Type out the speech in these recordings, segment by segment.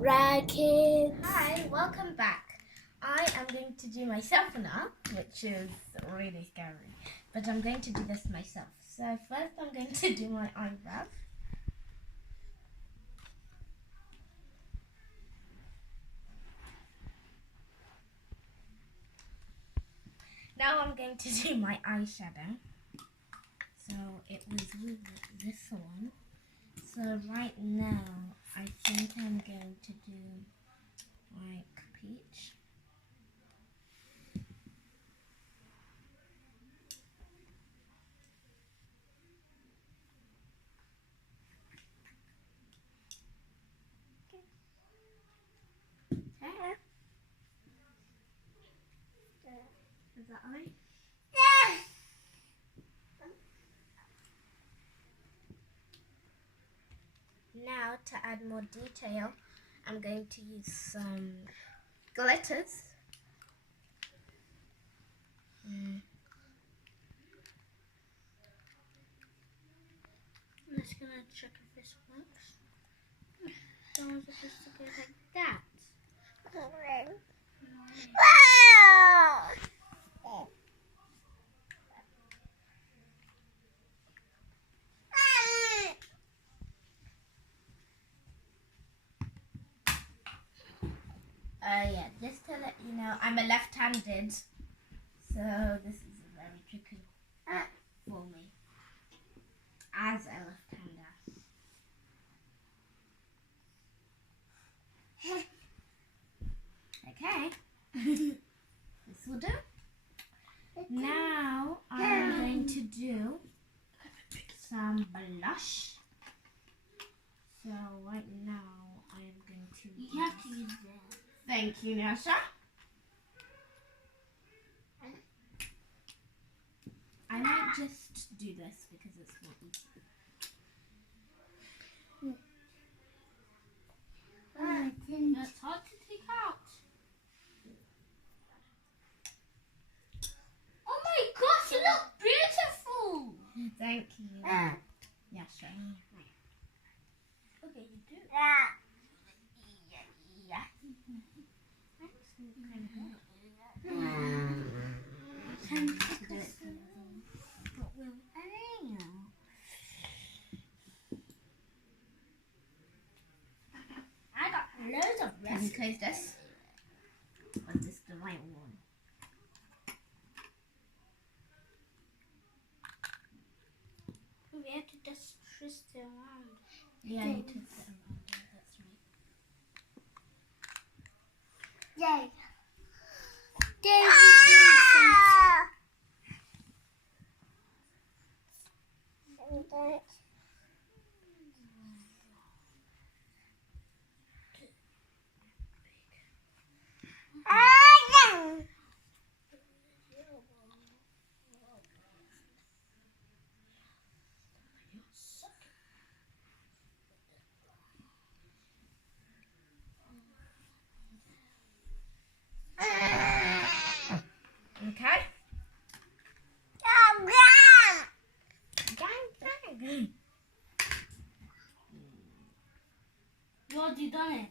Racket. Hi, welcome back. I am going to do myself now, which is really scary. But I'm going to do this myself. So first I'm going to do my eyebrow. Now I'm going to do my eyeshadow. So it was with this one. So right now I think I'm going to do like peach. There. Is that eye? Now to add more detail, I'm going to use some glitters. I'm just gonna check if this works. So I'm supposed to go like that. Yeah, just to let you know, I'm a left-handed, so this is very tricky for me as a left-hander. Okay, this will do. Now I'm going to do some blush. So right now I am going to use... You have to use that. Thank you, Nasha. I might just do this because it's more easy. That's hard to take out. Oh my gosh, you look beautiful. Thank you. Yes, right. Okay, you do. I got loads of Can you rest. close this? Or is this the right one? We have to just twist it around. Yeah, you twist it around. That's right. Yay. Okay. You already done it.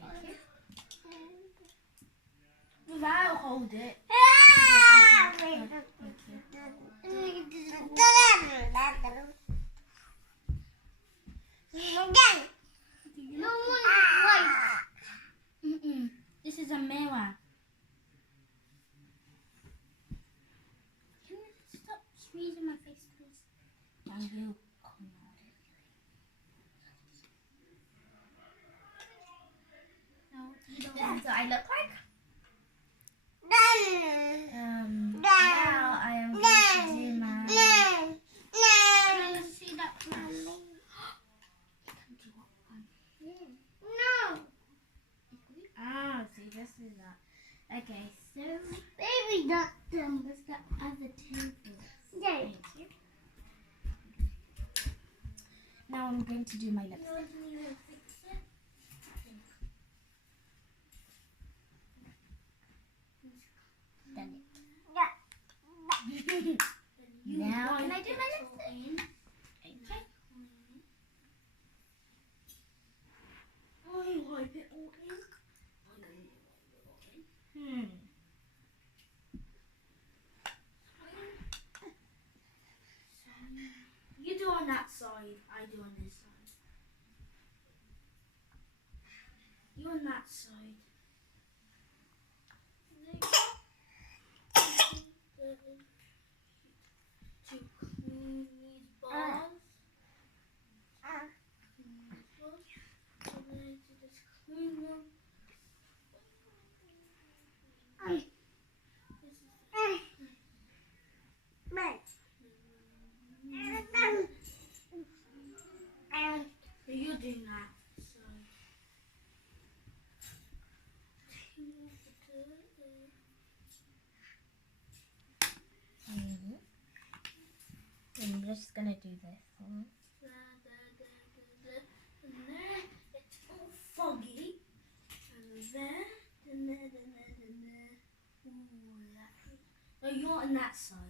Thank you. I'll hold it. This is a mirror. Can you stop squeezing my face, please? I will. No, you don't. That's what I look like. Now I am going to do my... Can you see that from me? No. Ah, see, this is that. Okay, so Baby duck let's get other two things. Yay. Thank you. Now I'm going to do my lips. Done it. Now wipe can I do it my all next in. Okay. I wipe it all in. And then you wipe it all in. You do on that side, I do on this side. You on that side. To clean these balls. Clean these balls. And then to just clean them. This is so you're doing that. So I'm just gonna do this one. and there it's all foggy. And there, and there, and there, and there. Ooh, that. No, you're on that side.